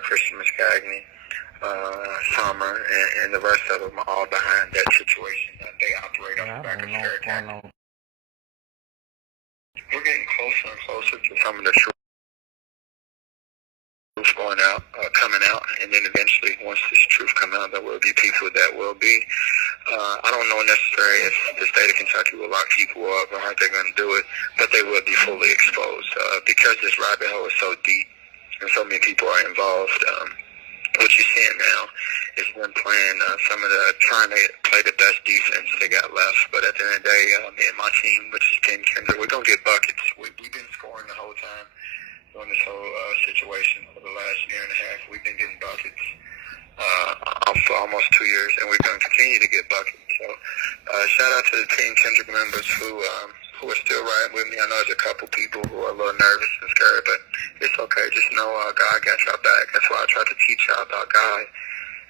Christian Muscagni, Summer, and the rest of them are all behind that situation. They operate off the back of scare tactics. We're getting closer and closer to some of the truth going out, coming out, and then eventually, once this truth comes out, there will be people that will be. I don't know necessarily if the state of Kentucky will lock people up or how they're going to do it, but they will be fully exposed because this rabbit hole is so deep and so many people are involved. What you're seeing now is them playing trying to play the best defense they got left. But at the end of the day, me and my team, which is Team Kendrick, we're going to get buckets. We've been scoring the whole time during this whole situation for the last year and a half. We've been getting buckets for almost 2 years, and we're going to continue to get buckets. So shout out to the Team Kendrick members who are still riding with me. I know there's a couple people who are a little nervous and scared, but it's okay. Just know God got y'all back. That's why I try to teach y'all about God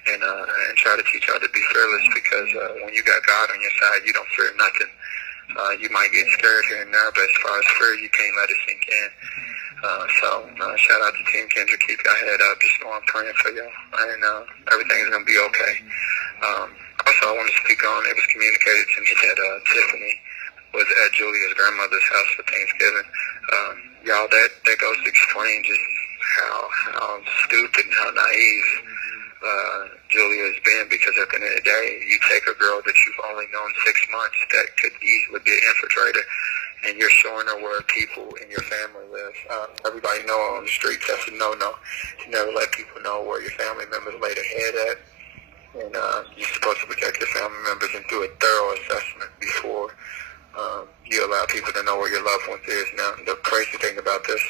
and try to teach y'all to be fearless, because when you got God on your side, you don't fear nothing. You might get scared here and there, but as far as fear, you can't let it sink in. So shout out to Team Kendrick. Keep your head up. Just know I'm praying for y'all, and everything's going to be okay. Also, I want to speak on, it was communicated to me that Tiffany was at Julia's grandmother's house for Thanksgiving. Y'all, that goes to explain just how stupid and how naive Julia has been, because at the end of the day, you take a girl that you've only known 6 months that could easily be an infiltrator, and you're showing her where people in your family live. Everybody know on the streets that's a no-no. You never let people know where your family members lay their head at, and you're supposed to protect your family members and do a thorough assessment before you allow people to know where your loved ones is. Now, the crazy thing about this,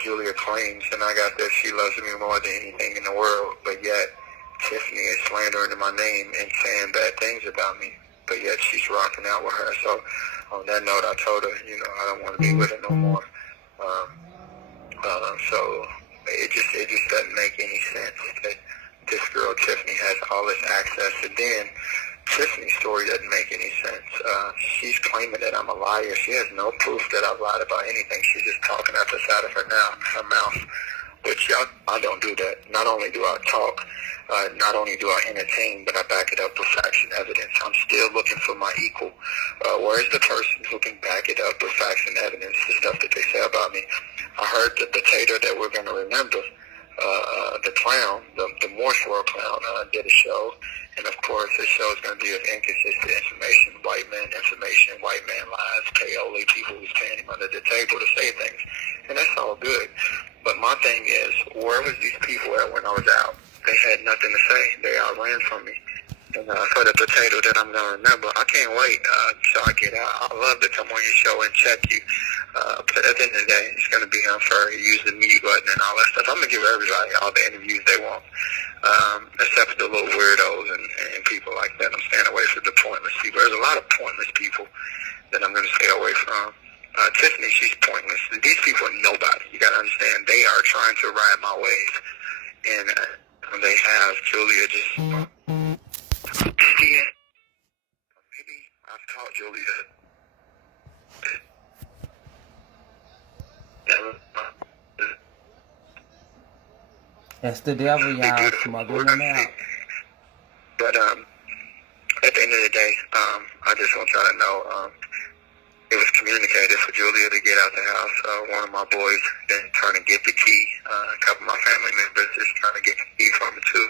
Julia claims, and I got this, she loves me more than anything in the world, but yet Tiffany is slandering my name and saying bad things about me, but yet she's rocking out with her. So on that note, I told her, I don't want to be with her no more. So it just doesn't make any sense that this girl Tiffany has all this access, and then Tiffany's story doesn't make any sense. She's claiming that I'm a liar. She has no proof that I've lied about anything. She's just talking out the side of her mouth, which I don't do that. Not only do I talk, not only do I entertain, but I back it up with facts and evidence. I'm still looking for my equal. Where's the person who can back it up with facts and evidence, the stuff that they say about me? I heard the potato that we're going to remember, the clown, the Morse World clown, did a show. And of course, this show is going to be of inconsistent information, white man information, white man lies, paoli, people who's paying him under the table to say things. And that's all good. But my thing is, where was these people at when I was out? They had nothing to say. They all ran from me. And for the potato that I'm going to remember, I can't wait till I get out. I love to come on your show and check you. But at the end of the day, it's going to be unfair. Use the mute button and all that stuff. I'm going to give everybody all the interviews they want. Except for the little weirdos and people like that. I'm staying away from the pointless people. There's a lot of pointless people that I'm going to stay away from. Tiffany, she's pointless. These people are nobody. You got to understand. They are trying to ride my waves. And they have Julia just... Maybe I've taught Julia... That's the devil, y'all. Smothering them out. But at the end of the day, I just want y'all to know it was communicated for Julia to get out the house. One of my boys been trying to get the key. A couple of my family members is trying to get the key from her too.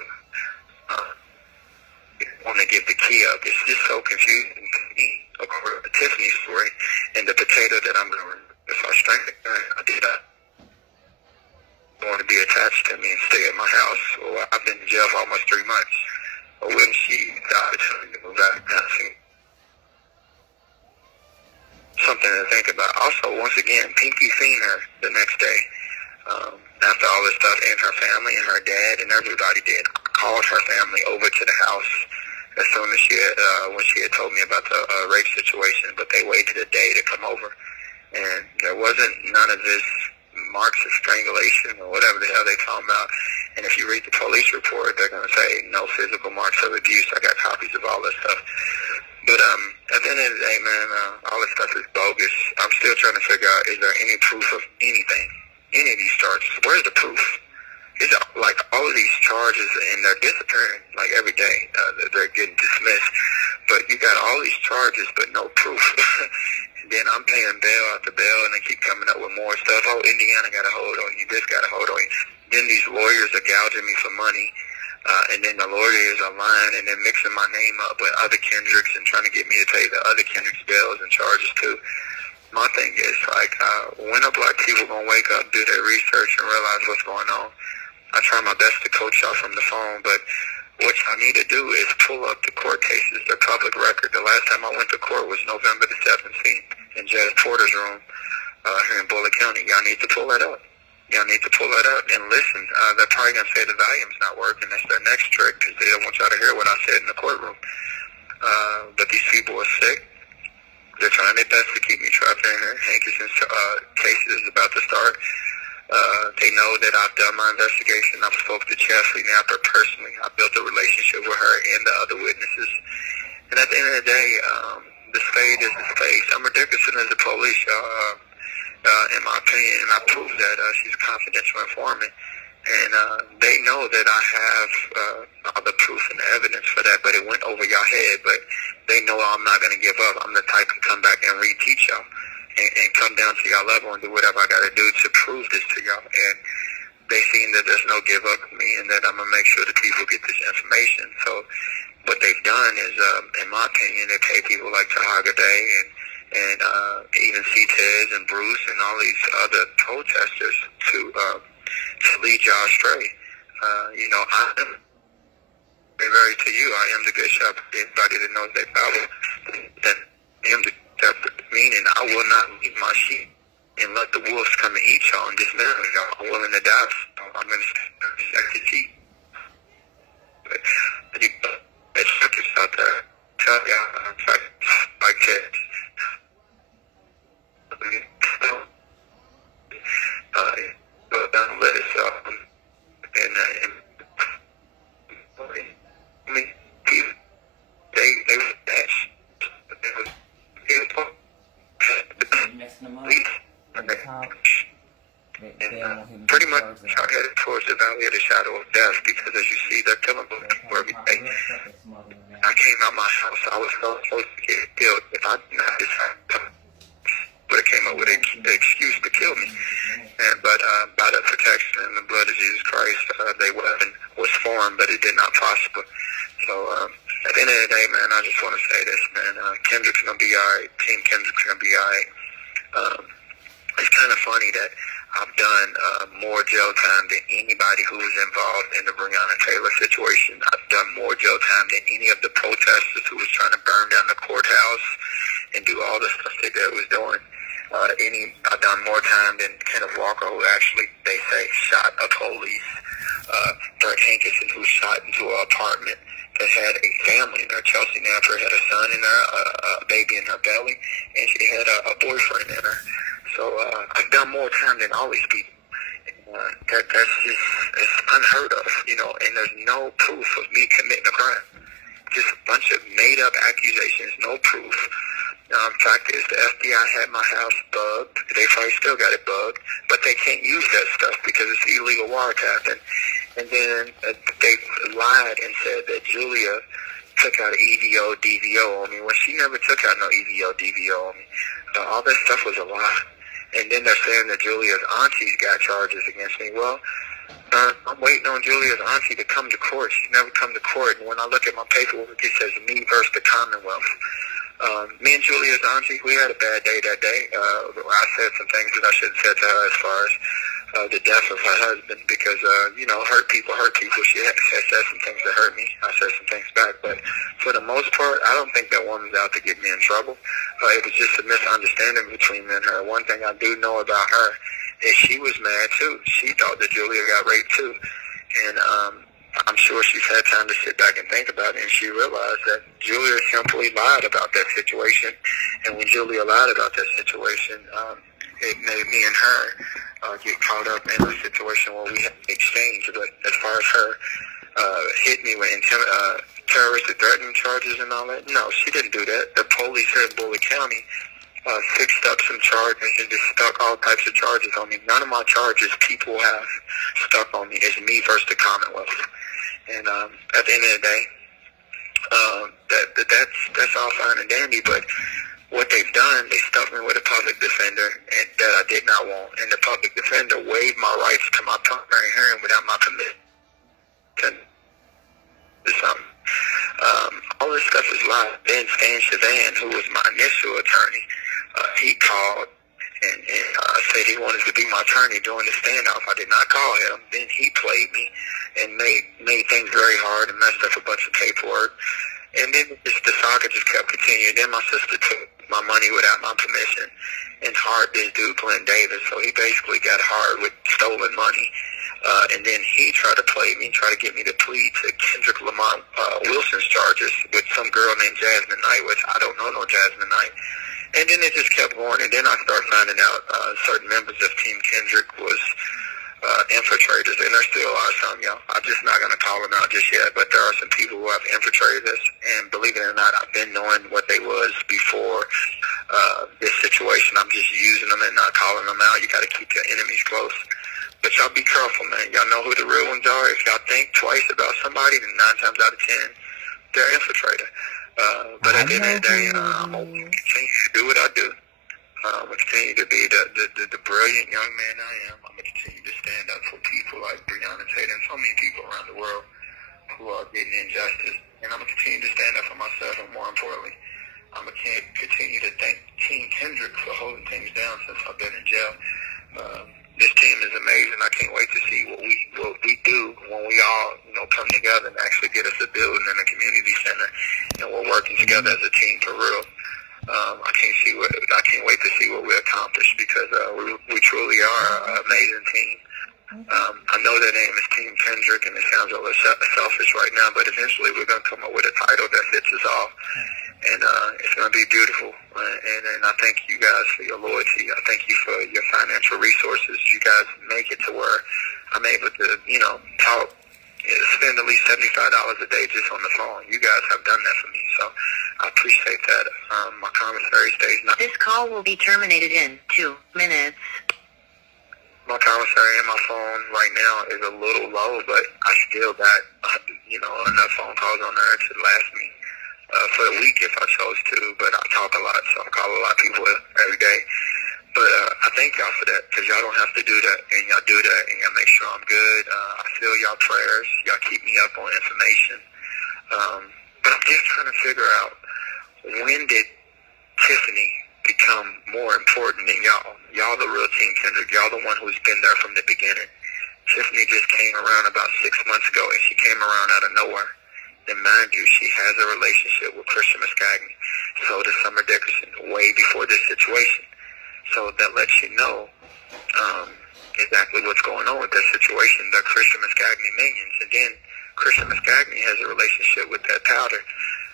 Want to give the key up. It's just so confusing to me. According to Tiffany's story and the potato that I'm going to... If I strangle her, I did that. Want to be attached to me and stay at my house. Well, I've been in jail for almost 3 months. But when she died, she moved out of passing. Something to think about. Also, once again, Pinky seen her the next day. After all this stuff, and her family and her dad and everybody did. Called her family over to the house as soon as she had, when she had told me about the rape situation, but they waited a day to come over. And there wasn't none of this marks of strangulation or whatever the hell they talking about. And if you read the police report, they're going to say no physical marks of abuse. I got copies of all this stuff. But at the end of the day, man, all this stuff is bogus. I'm still trying to figure out, is there any proof of anything? Any of these charges? Where's the proof? Is it like like all of these charges, and they're disappearing like every day. They're getting dismissed, but you got all these charges but no proof. And then I'm paying bail after bail, and they keep coming up with more stuff. Oh, Indiana got a hold on you. This got a hold on you. Then these lawyers are gouging me for money. And then the lawyers are lying and then mixing my name up with other Kendricks and trying to get me to pay the other Kendricks bills and charges too. My thing is, like, when are black people going to wake up, do their research, and realize what's going on? I try my best to coach y'all from the phone, but what y'all need to do is pull up the court cases, the public record. The last time I went to court was November the 17th in Judge Porter's room here in Bullitt County. Y'all need to pull that up. Y'all need to pull that up and listen. They're probably going to say the volume's not working. That's their next trick because they don't want y'all to hear what I said in the courtroom. But these people are sick. They're trying their best to keep me trapped in here. Hankerson's case is about to start. They know that I've done my investigation. I've spoke to Chesley Napper personally. I built a relationship with her and the other witnesses. And at the end of the day, the spade is the spade. Summer Dickinson is the police, y'all. In my opinion, and I proved that she's a confidential informant, and they know that I have all the proof and the evidence for that, but it went over y'all head, but they know I'm not going to give up. I'm the type to come back and reteach y'all and come down to y'all level and do whatever I got to do to prove this to y'all, and they seen that there's no give up for me and that I'm going to make sure that people get this information. So what they've done is, in my opinion, they pay people like Tahaga Day and even C-Tez and Bruce and all these other protesters to lead y'all astray. You know, I am very to you. I am the good shepherd. Anybody that knows their Bible, that I am the shepherd. Meaning, I will not leave my sheep and let the wolves come and eat y'all and dismantle y'all. I'm willing to die. So I'm going to protect the sheep. But you got shepherds out there. Tell y'all, like kids. Go down the list, and I mean, they were dash. Messing them up. Pretty much are headed towards the valley of the shadow of death because, as you see, they're killing people every day. I came out my house. I was so close to get killed. If I didn't have this house, would have came up with an excuse to kill me. But by the protection and the blood of Jesus Christ, their weapon was formed, but it did not prosper. So at the end of the day, man, I just want to say this, man. Kendrick's going to be all right. Team Kendrick's going to be all right. It's kind of funny that I've done more jail time than anybody who was involved in the Breonna Taylor situation. I've done more jail time than any of the protesters who was trying to burn down the courthouse and do all the stuff that they was doing. I've done more time than Kenneth Walker, who actually, they say, shot a police. Brett Hankerson, who shot into an apartment that had a family in there. Chelsea Napper had a son in there, a baby in her belly, and she had a boyfriend in her. So I've done more time than all these people. That's just, it's unheard of, you know, and there's no proof of me committing a crime. Just a bunch of made-up accusations, no proof. In fact, is the FBI had my house bugged. They probably still got it bugged, but they can't use that stuff because it's illegal wiretapping. And then they lied and said that Julia took out an EVO, DVO on me when she never took out no EVO, DVO on me. All that stuff was a lie. And then they're saying that Julia's aunties got charges against me. Well, I'm waiting on Julia's auntie to come to court. She never come to court. And when I look at my paperwork, it says me versus the Commonwealth. Me and Julia's auntie, we had a bad day that day. I said some things that I shouldn't have said to her as far as the death of her husband because, you know, hurt people. She had said some things that hurt me. I said some things back. But for the most part, I don't think that woman's out to get me in trouble. It was just a misunderstanding between me and her. One thing I do know about her is she was mad, too. She thought that Julia got raped, too. And I'm sure she's had time to sit back and think about it, and she realized that Julia simply lied about that situation. And when Julia lied about that situation, it made me and her get caught up in a situation where we had to exchange. But as far as her hit me with terrorist threatening charges and all that, no, she didn't do that. The police here in Bullitt County fixed up some charges and just stuck all types of charges on me. None of my charges people have stuck on me. It's me versus the Commonwealth. And at the end of the day, that's all fine and dandy, but what they've done, they stuffed me with a public defender and that I did not want. And the public defender waived my rights to my primary hearing without my permission. All this stuff is live. Then Stan Chavan, who was my initial attorney, he called and said he wanted to be my attorney during the standoff. I did not call him. Then he played me and made things very hard and messed up a bunch of paperwork. And then the saga just kept continuing. Then my sister took my money without my permission and hired this dude, Glenn Davis. So he basically got hired with stolen money. And then he tried to play me, tried to get me to plead to Kendrick Lamont Wilson's charges with some girl named Jasmine Knight, which I don't know no Jasmine Knight. And then it just kept going. And then I started finding out certain members of Team Kendrick was infiltrators, and there still are some, y'all. I'm just not going to call them out just yet, but there are some people who have infiltrated us, and believe it or not, I've been knowing what they was before this situation. I'm just using them and not calling them out. You got to keep your enemies close. But y'all be careful, man. Y'all know who the real ones are. If y'all think twice about somebody, then 9 times out of 10, they're an infiltrator. But at the end of the day, I'm going to continue to do what I do. I'm going to continue to be the brilliant young man I am. I'm going to continue to stand up for people like Breonna Taylor and so many people around the world who are getting injustice. And I'm going to continue to stand up for myself, and more importantly, I'm going to continue to thank Team Kendrick for holding things down since I've been in jail. This team is amazing. I can't wait to see what we do when we all, come together and actually get us a building in a community center, and we're working together as a team for real. I can't wait to see what we accomplish, because we truly are an amazing team. I know their name is Team Kendrick, and it sounds a little selfish right now, but eventually we're going to come up with a title that fits us all. And it's going to be beautiful. And I thank you guys for your loyalty. I thank you for your financial resources. You guys make it to where I'm able to, talk, spend at least $75 a day just on the phone. You guys have done that for me, so I appreciate that. My commissary stays now. This call will be terminated in 2 minutes. My commissary and my phone right now is a little low, but I still got, enough phone calls on there to last me for the week if I chose to. But I talk a lot, so I call a lot of people every day. But I thank y'all for that, because y'all don't have to do that, and y'all do that, and y'all make sure I'm good. I feel y'all prayers. Y'all keep me up on information. But I'm just trying to figure out, when did Tiffany become more important than y'all? Y'all the real Team Kendrick. Y'all the one who's been there from the beginning. Tiffany just came around about 6 months ago, and she came around out of nowhere. And mind you, she has a relationship with Christian Muscagni. So does Summer Dickerson, way before this situation. So that lets you know exactly what's going on with that situation. The Christian Muscagni minions. And then Christian Muscagni has a relationship with that powder.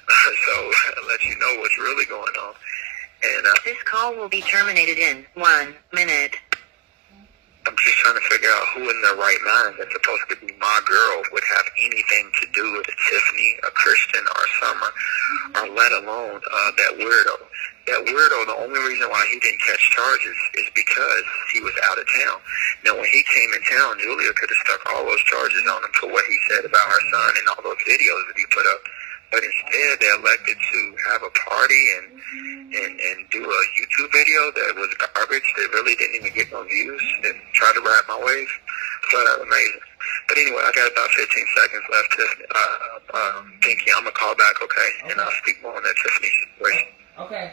So it lets you know what's really going on. And this call will be terminated in 1 minute. I'm just trying to figure out who in their right mind that's supposed to be my girl would have anything to do with a Tiffany, a Christian, or a Summer, or let alone that weirdo. That weirdo, the only reason why he didn't catch charges is because he was out of town. Now, when he came in town, Julia could have stuck all those charges on him for what he said about her son and all those videos that he put up. But instead, they elected to have a party and do a YouTube video that was garbage, that really didn't even get no views, and try to ride my wave. So that was amazing. But anyway, I got about 15 seconds left. Pinky, I'm going to call back, okay? And I'll speak more on that Tiffany situation. Okay.